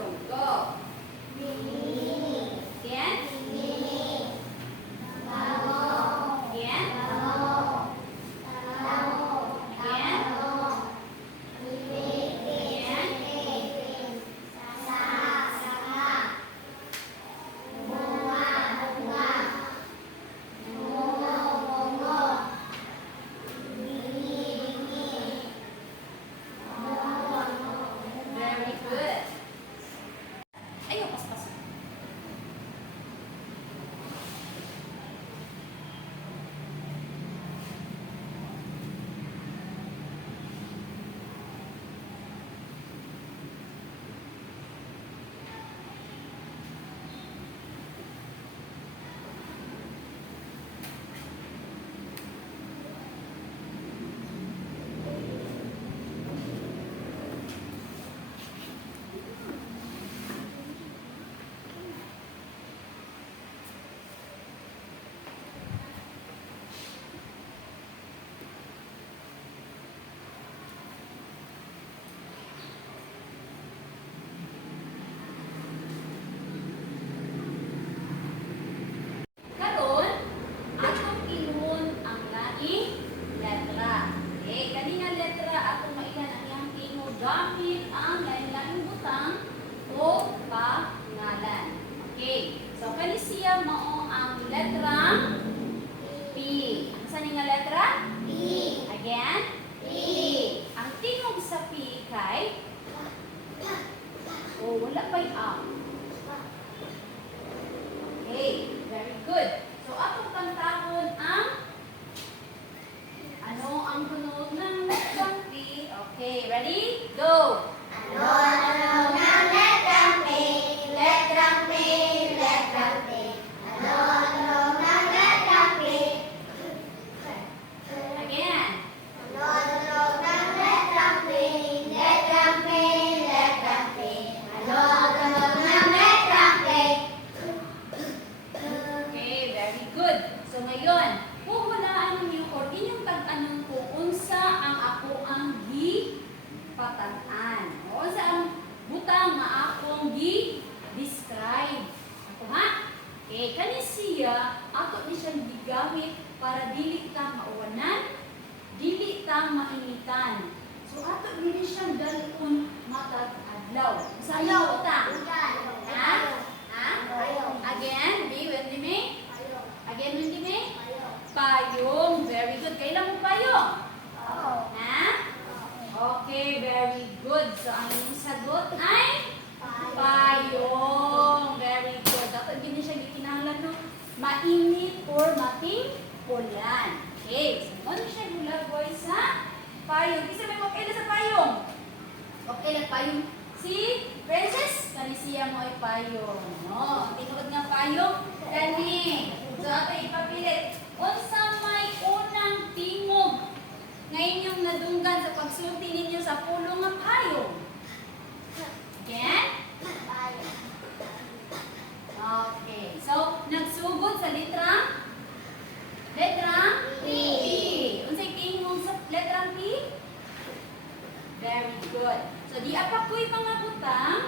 sulong. Go. Again. Again. Very good. Ayaw, pas-pas. Karon, atong ilun ang laing letra. Okay, kanina letra atong mailan ang iyang tingog gamit ang lain-laing butang o pangalan. Okay, so kani siya mao ang letrang P. Saan nga letra? P. Again? P. Ang tingog sa P kay wala pa'y ang. Okay, very good. So, atong kantahon ang ano ang tunog ng letrang P. Okay, ready? Go! Ano ng letrang P? Letrang P, letrang P. Ano ng letrang P? Again. Ano ng letrang P? Letrang P, letrang P. Ano ng letrang P? Okay, very good. So, ngayon, puhulaan ninyo or inyong tag-anong kung unsa ang ako ang gipatan-an. O unsa ang butang nga akong gi-describe. Ako ha? Okay, kani siya, ato ni siyang gigamit para dili ka mauwanan, dili ka mainitan. So, ato ni siyang dalon matag adlaw. Sa iyo utang. Ha? Ha? Again, be with me. Again with me. Payong. Very good. Kailan mo payong? Ha? Okay, very good. So, ang inyong sagot ay payong. Very good. Dapat gini siya gikinahanglan no mainit or mating ulan. Okay. So, ano siya gulagoy sa payong? Isa may makailan sa payong? Okay, nagpayong si Princess. Kani siya mo ay payong. No? Tinugod nga payong. Kani. So, ato ipapilit. Unsa may unang tingog ngayon yung nadunggan sa pagsulti ninyo sa pulong nga payong? Again? Okay. So, nagsugod sa letrang P. Unsay tingog sa letrang P? Very good. So, di apa ko'y mga butang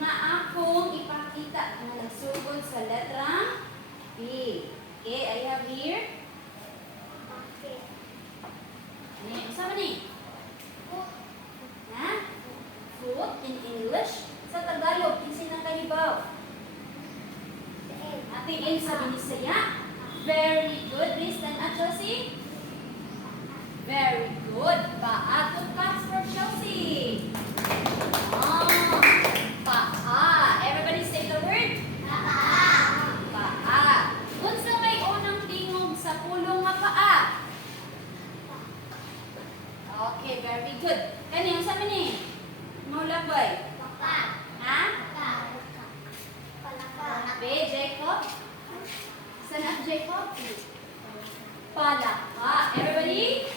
nga akong ipakita na nagsugod sa letrang P. Okay, I have here. Ano yung sama ni? Ha? Foot in English. Sa Tagalog, kinsin ng kalibaw. Ating A sa Binisaya. Very good. Listen at Chelsea. Very good. Paatot claps for Chelsea. Oh, paa. Everybody say the word. Paa. Unsa may unang tingog sa pulong nga paa? Okay, very good. Kani, unsa man ni? Maulabay. Ha? B, Jacob. Saan ang Jacob? Palaka. Everybody?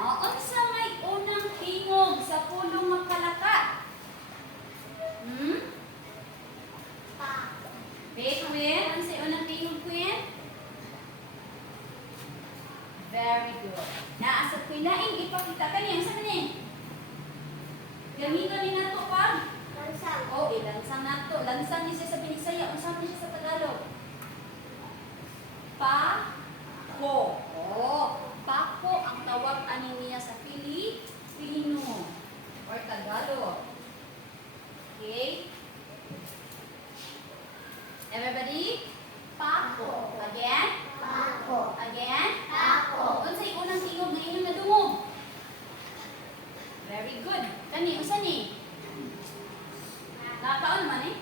Unsa may unang tingog sa pulong nga palaka? Queen, unsa unang tingog, Queen? Very good. Naa sa pilaing ipakita kani unsa man ni? Gamiton ni nato pag Lansan niya siya sa Binisaya. Unsa man siya sa Tagalog? Pako. Oh, pako ang tawag ani niya sa Filipino or Tagalog. Okay? Everybody? Pako. Again? Pako. Again? Pako. Unsay unang tingog na inyong nadungog? Very good. Kani, unsa ni? Nakakaon naman eh?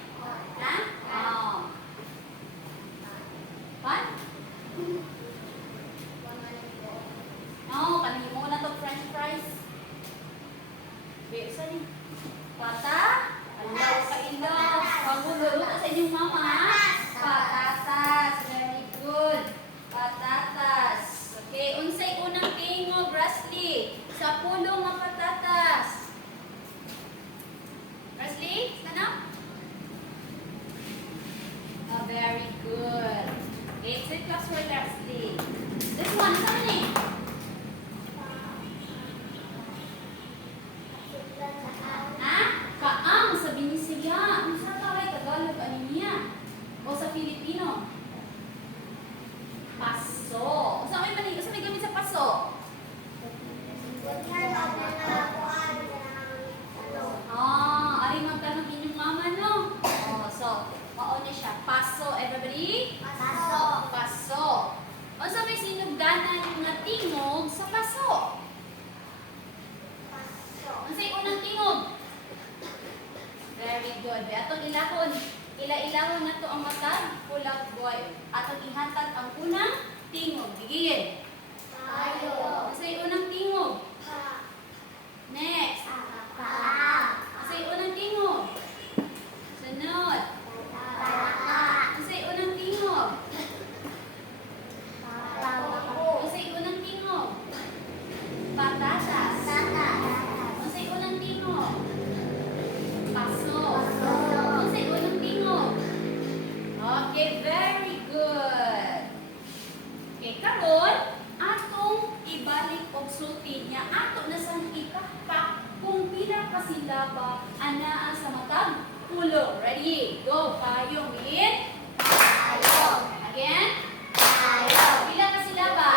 Ha? Oo. Pan? Oo, kanina mo na to French fries. Wait, unsa ni? Pata? Alaw ka ilaw. Pangululuto sa inyong mama. Patatas. Very good. Patatas. Okay, unsay unang tingog, Rasley? Sa pulong ng patatas. Rasley, sana? Oh, very good. Okay, it's a class for Rasley. This one, saan ni? Ha? Kaang sa Binisaya. Ang sa kaway Tagalog, ano niya? O sa Filipino? Paso. Saan may mali? Saan may gamit sa paso? Ari magtanong inyong mama, no? Oh, so, mauna siya. Paso, everybody? Paso. O sa may sinugdanan nga tingog sa paso? Ang say unang tingog? Very good. Atong ilahon. Ila-ilahon na to ang matag, pulag boy. Atong ihatag ang unang tingog. Digilin. Ang say unang tingog? Next. Ang say unang tingog? Sunod. Ang say unang tingog? Ang say unang tingog? Patatas. Ang say unang tingog? Paso. Ang say unang tingog? Okay, very good. Okay, karon atong ibalik og sulti niya ato na sang ikakpak kung pila ka silaba anaa sa matag pulo. Ready? Go. Payong in. Again. Pila ka silaba?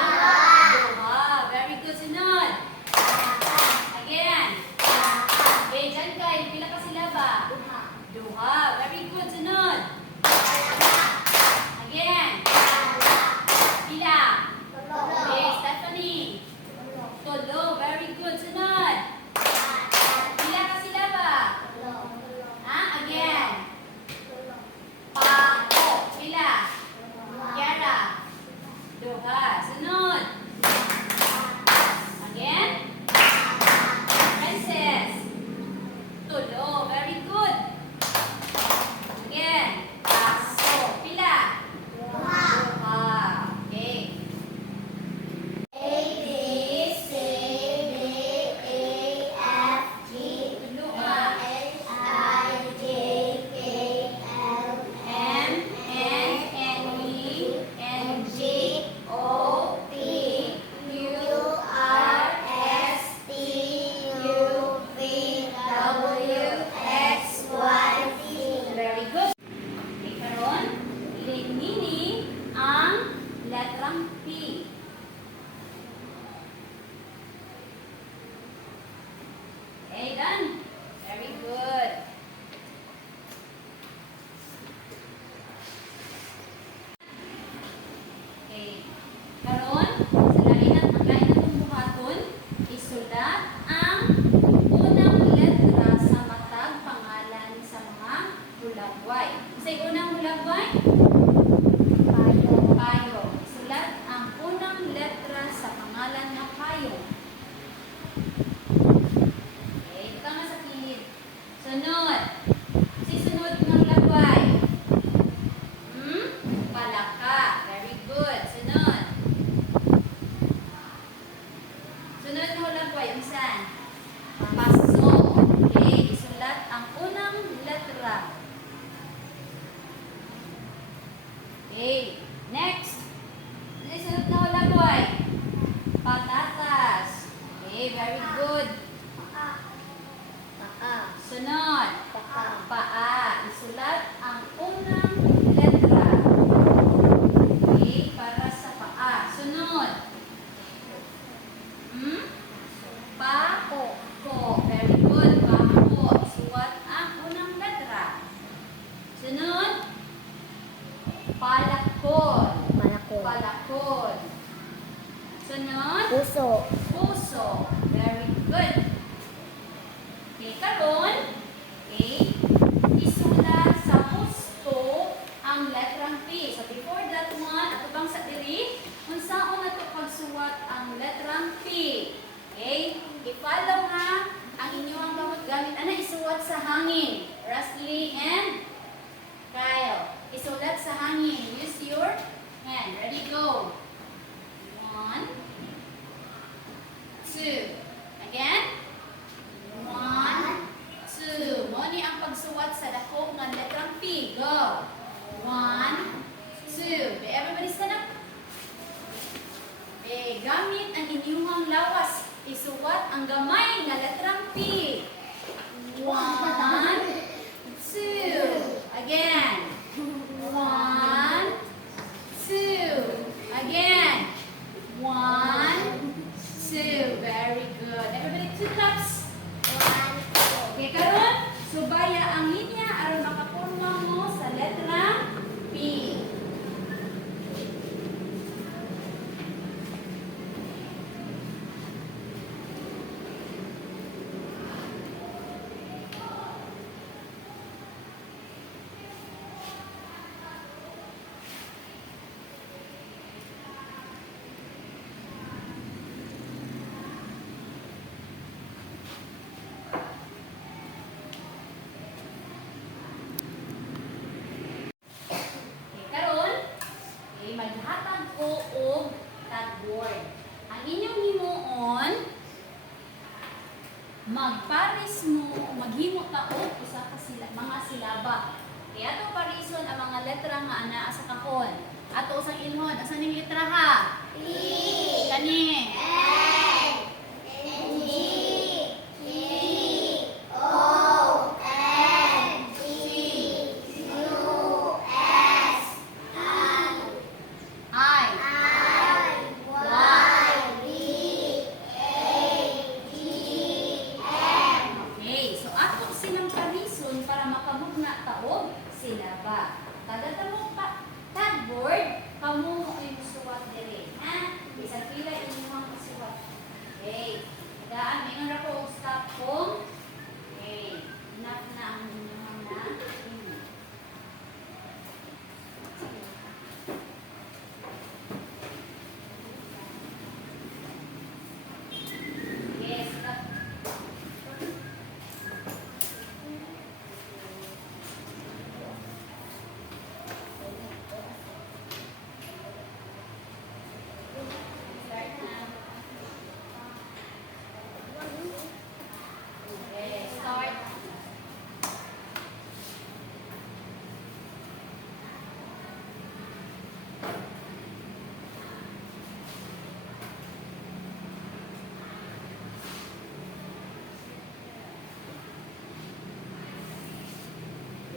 Duha. Very good. Sunod. Again. Okay, dyan kayo. Pila ka silaba? Duha. Very good. Sunod. Again. Pila? Okay, Stephanie. Tulo. Very good. Sunod. Pila ka silaba? Ha? Again. Pako. Pila? Kiara. Duha. Sunod. Again. Princess. Tulo. Very good. Again. Paso. Pila? Duha. Okay. Tulo nga. M, N, N, E, N, G, O, P, Q, R, S, T, U, V, W, X, Y, Z. Very good. Okay, karon, linini ang letrang P. Okay, done. Very good. Okay. Karon, sa lain atong buhaton, isulat ang unang letra sa matag pangalan sa mga hulagway. Sa unang hulagway? Payo. Isulat ang unang letra sa pangalan ng payo. Okay, ito nga sa kilid. Sunod. Sunod ng lagway. Palaka. Very good. Sunod. Sunod ng lagway. Unsan? Paso. Okay, isulat ang unang letra. Sunod. Puso. Puso. Very good. Okay, karon. Okay. Isulat sa husto ang letrang P. So before that one, ato bang sa diri, unsaon nato pagsuwat ang letrang P. Okay? I-follow ha ang inyong gamit. Ana isuwat sa hangin. Rusty and Kyle. Isulat sa hangin. Use your hand. Ready, go. 1, 2. Again. 1, 2. Mo ni ang pagsuwat sa dako nga letrang P. Go. 1, 2. Okay, everybody stand up. Okay, gamit ang inyong lawas. Isuwat ang gamay nga letrang P. 1, 2. Again. 1, 2. Again. 1, 2. Very good. Everybody, 2 claps. Okay, karon subaya ang linya aron makapurma mo sa letra P. Maghatag ko og tagboard. Ang inyong himuon, magpares mo, maghimo ta og usa ka mga silaba. Kaya ato parison ang mga letra nga anaa sa kahon. Ato usang ilhon, asa ning letra ha? P. Kani. N. G. T. O. N. G. U. S. I. I. Y. B. A. G. M. Okay, so ato silang parison para makamugna ta og silaba. Kada tamo pa tagboard, kamo mo ay musuwat dire. Ha? Bisag pila inyong musuwat. Okay. Daan, mingon ra ko og stop kung. Okay. Enough na ang inyong na. Okay, stop. Start na. Okay, start.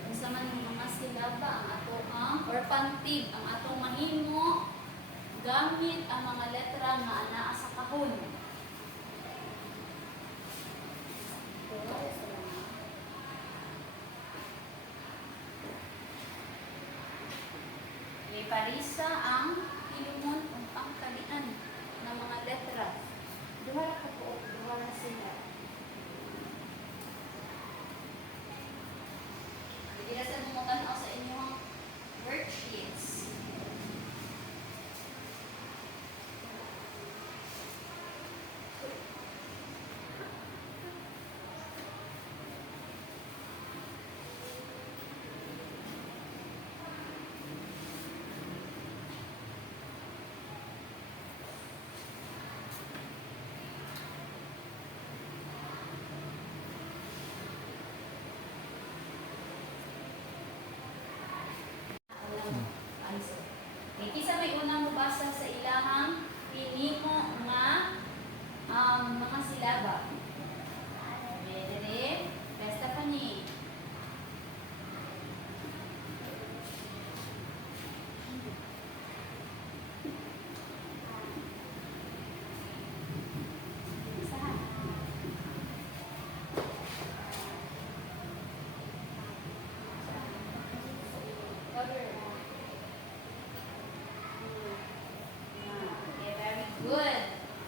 Unsa man ang mga silaba ang ato or pantib ang atong mahimo gamit ang mga letra nga anaa sa kahon. Iparisa ang hilumon o pangkalian ng mga letra. Duha ra ka po, duha ra sila. Hindi na sa bumutan sa inyong worksheets.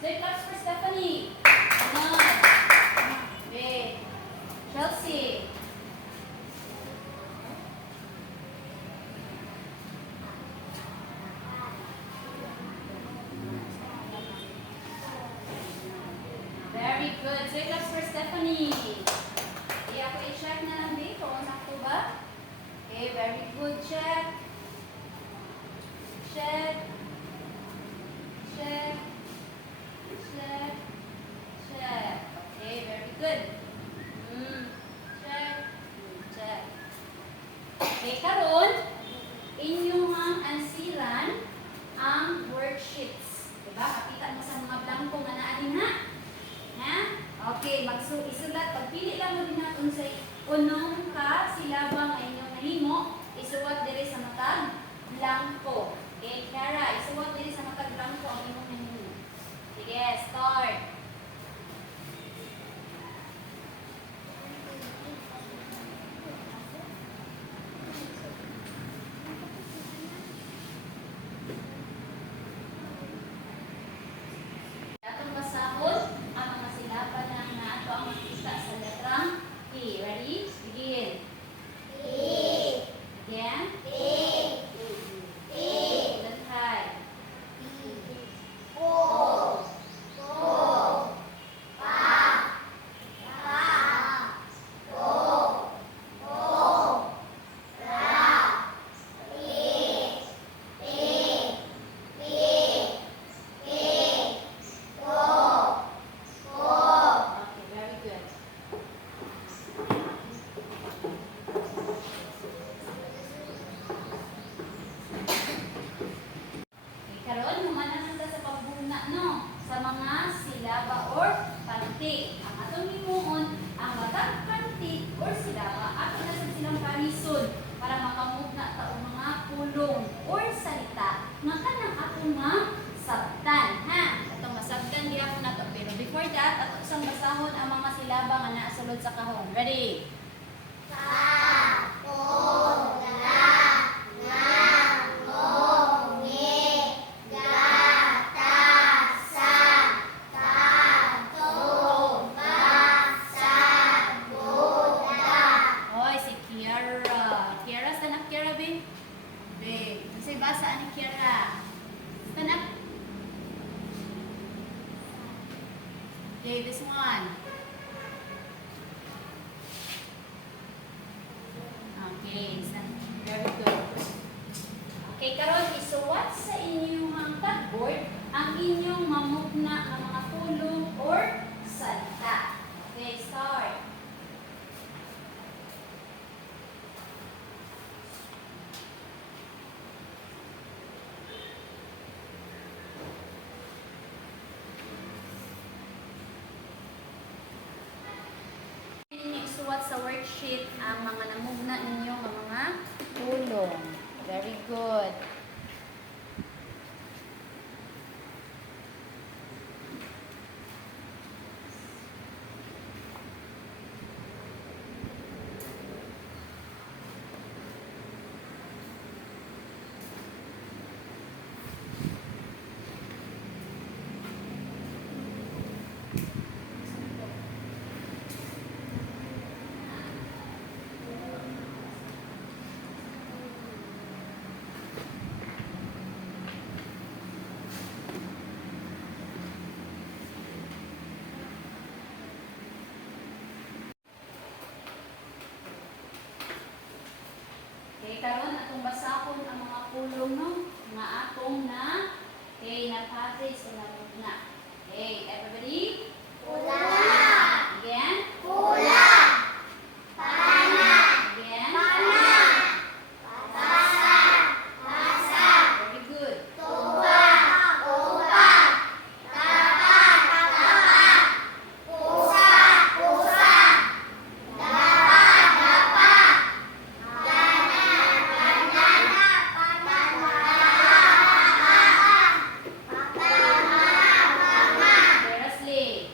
Say claps for Stephanie. Ganon. Okay. Chelsea. Very good. Say claps for Stephanie. Okay, ako i-check na lang dito kung sakto ba. Okay, very good. Check. Check. Check. Check. Check. Okay, very good. Check. Check. Okay, karon inyong ansiran ang worksheets. Diba? Kapita mo sa mga blanco nga naa din ha? Ha? Okay, isulat. Pagpili lang mo din natin sa unong ka silabang nga inyong nahimo, isuwat diri sa matag blanco. Okay, Kara, isuwat diri sa matag blanco ang inyong nahimo. Sige, start. Atong basahon ang mga silaban ng nato ang makita sa letrang E. Ready? Begin. Again. Then high. Okay, very good. Okay, karon humanan na sa pagbuna no sa mga silaba or pantik. Ang atong himuon ang matag pantik or silaba ato na sa silang parisod para makamugna ta og mga pulong or salita nga kanang ato nga sabtan ha. Atong masabtan gyapon nato pero before that ato sang basahon ang mga silaba nga naa sulod sa kahon. Ready? Hoy, si Kiara. Kiara, stand up, Kiara, babe. Babe, kasi basa ni Kiara. Stand up. Okay, this one. Okay, very good. Okay, karon isuwat sa inyong mga tagboard ang inyong mamugna ng mga pulong or salita. Okay, start. Ninyo isuwat sa worksheet ang mga namugna ninyo ng mga pulong. Very good. Okay, karon atong basahon ang mga pulong no nga atong na na-package o na. Okay, everybody? Again? Again? Very good. Seriously.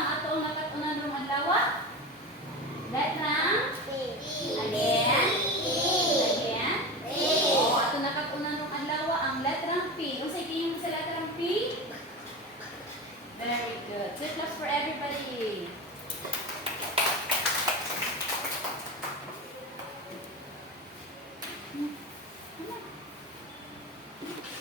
ang atong nakatunan rong adlaw? Letrang again. Again. Oh, ato nakatunan rong adlaw ang letrang P. Unsay tingin mo sa letrang P? Very good. Good claps for everybody. Come on.